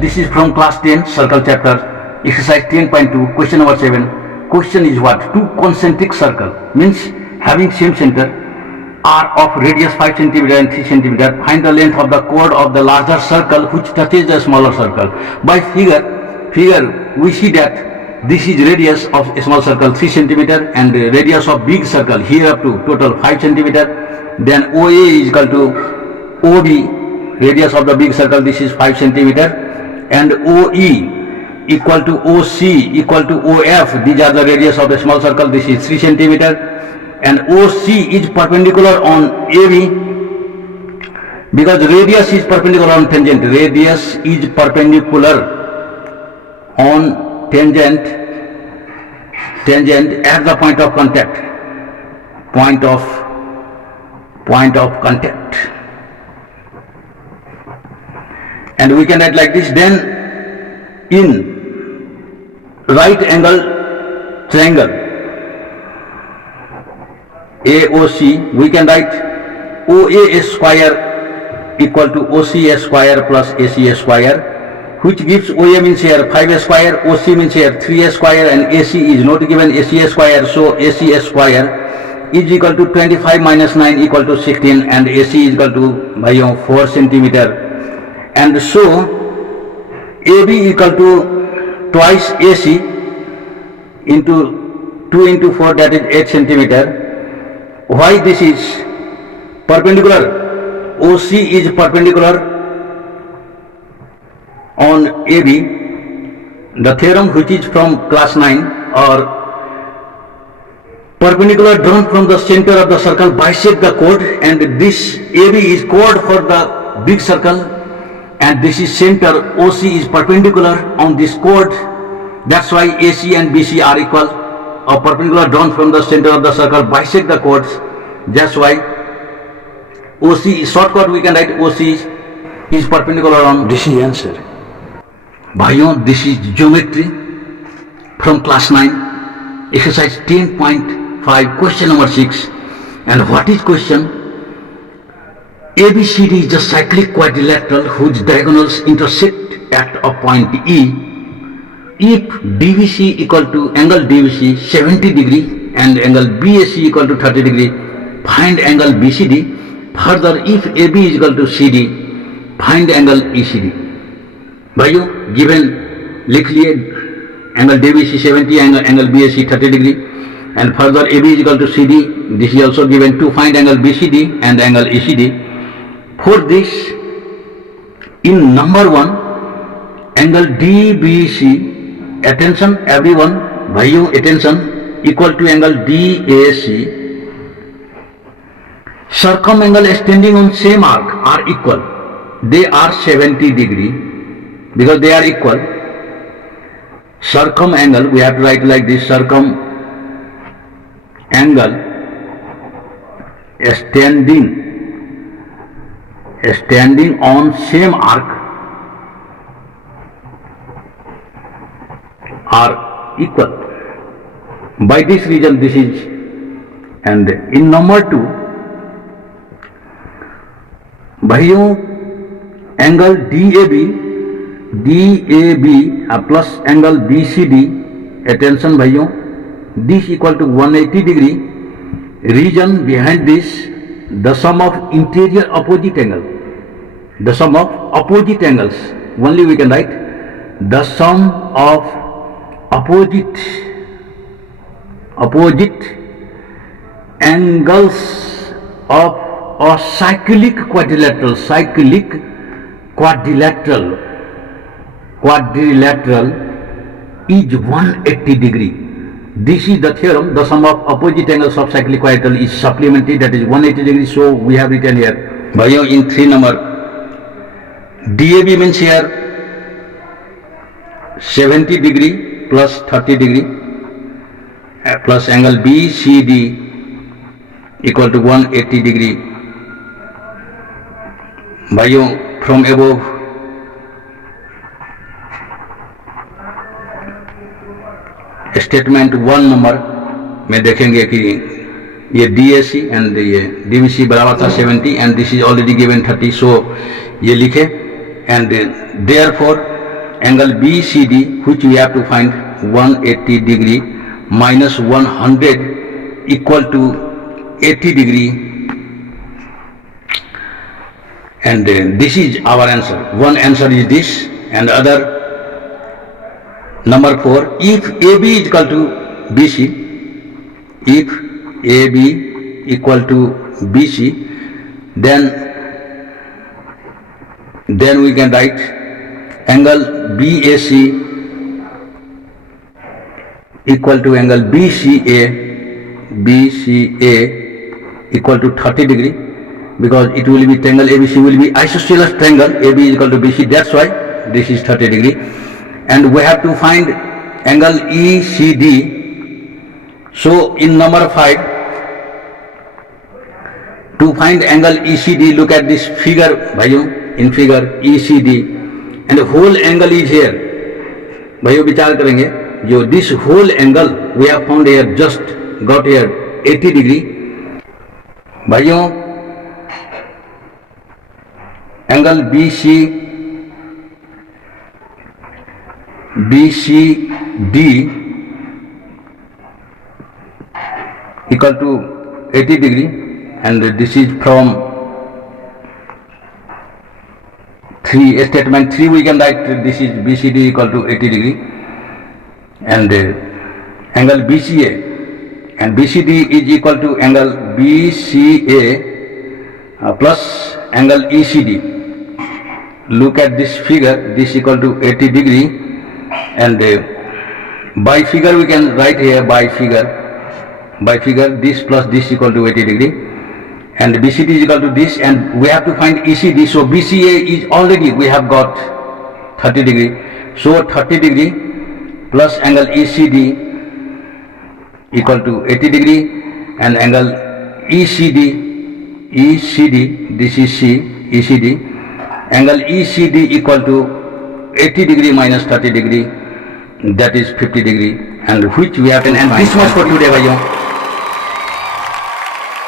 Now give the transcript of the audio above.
this is from class 10 circle chapter exercise 10.2 question number 7. Question is what? Two concentric circle means having same center are of radius 5 cm and 3 cm. Find the length of the chord of the larger circle which touches the smaller circle. By figure we see that this is radius of a small circle 3 cm and the radius of big circle here up to total 5 cm. Then OA is equal to OB, radius of the big circle, this is 5 cm, and OE equal to OC equal to OF, these are the radius of the small circle, this is 3 cm, and OC is perpendicular on AB because radius is perpendicular on tangent. Radius is perpendicular on tangent at the point of contact. Point of contact. And we can write like this. Then in right angle triangle AOC, we can write OA square equal to OC square plus AC square, which gives OA means here 5 square, OC means here 3 square, and AC is not given, AC square, so AC square is equal to 25 minus 9 equal to 16, and AC is equal to 4 centimeter. And so AB equal to twice AC into 2 into 4, that is 8 centimeter. Why this is perpendicular? OC is perpendicular on AB. The theorem which is from class 9 or perpendicular drawn from the center of the circle bisect the chord, and this AB is chord for the big circle, and this is center. OC is perpendicular on this chord. That's why AC and BC are equal. A perpendicular drawn from the center of the circle bisect the chords. That's why OC, shortcut we can write OC is perpendicular on. This is answer. Bhaiyon, this is geometry from class 9, exercise 10.5, question number 6. And what is question? ABCD is a cyclic quadrilateral whose diagonals intersect at a point E. If DVC equal to angle DVC 70 degree and angle BAC equal to 30 degree, find angle BCD. Further, if AB is equal to CD, find angle ECD. भाइयों given लिख लिए angle DVC 70 angle BAC 30 degree, and further AB is equal to CD. This is also given to find angle BCD and angle ECD. For this, in number 1, angle DBC, attention everyone, भाइयों attention, equal to angle DAC. Circumangle extending on same arc are equal. They are 70 degree because they are equal. Circumangle, we have to write like this, circumangle extending on same arc are equal. By this reason this is, and in number 2, भाइयों angle DAB plus angle BCD, attention भाइयों, this equal to 180 degree. Reason behind this, the sum of interior opposite angle, the sum of opposite angles, only we can write the sum of opposite angles of a cyclic quadrilateral is 180 degree. This is the theorem. The sum of opposite angles of cyclic quadrilateral is supplementary, that is 180 degree. So we have written here, bhaiyo, in 3 number, DAB means here 70 degree plus 30 degree plus angle BCD equal to 180 degree. भाइयों from above statement 1 number में देखेंगे कि ये DAC and ये DBC बराबर था 70 and this is already given 30, सो ये लिखे, and therefore angle BCD, which we have to find 180 degree minus 100 equal to 80 degree, and this is our answer. One answer is this, and other number 4, if AB is equal to BC, if AB equal to BC, then we can write angle BAC equal to angle BCA equal to 30 degree, because it will be triangle ABC will be isosceles triangle, AB is equal to BC, that's why this is 30 degree. And we have to find angle ECD. So in number 5, to find angle ECD, look at this figure, bhaiyo, in figure ECD, and the whole angle is here. Bhaiyo विचार करेंगे, जो this whole angle we have found here, just got here 80 degree. भाइयों, angle BCD equal to 80 degree, and this is from 3, statement 3 we can write this is BCD equal to 80 degree, and angle BCA and BCD is equal to angle BCA plus angle ECD. Look at this figure, this equal to 80 degree, and by figure we can write here by figure this plus this equal to 80 degree, and BCD is equal to this, and we have to find ECD. So BCA is already we have got 30 degree, so 30 degree plus angle ECD equal to 80 degree, and angle ECD, this is C, ECD, angle ECD equal to 80 degree minus 30 degree, that is 50 degree, and which we have to find. And this much for today, bhaiyo.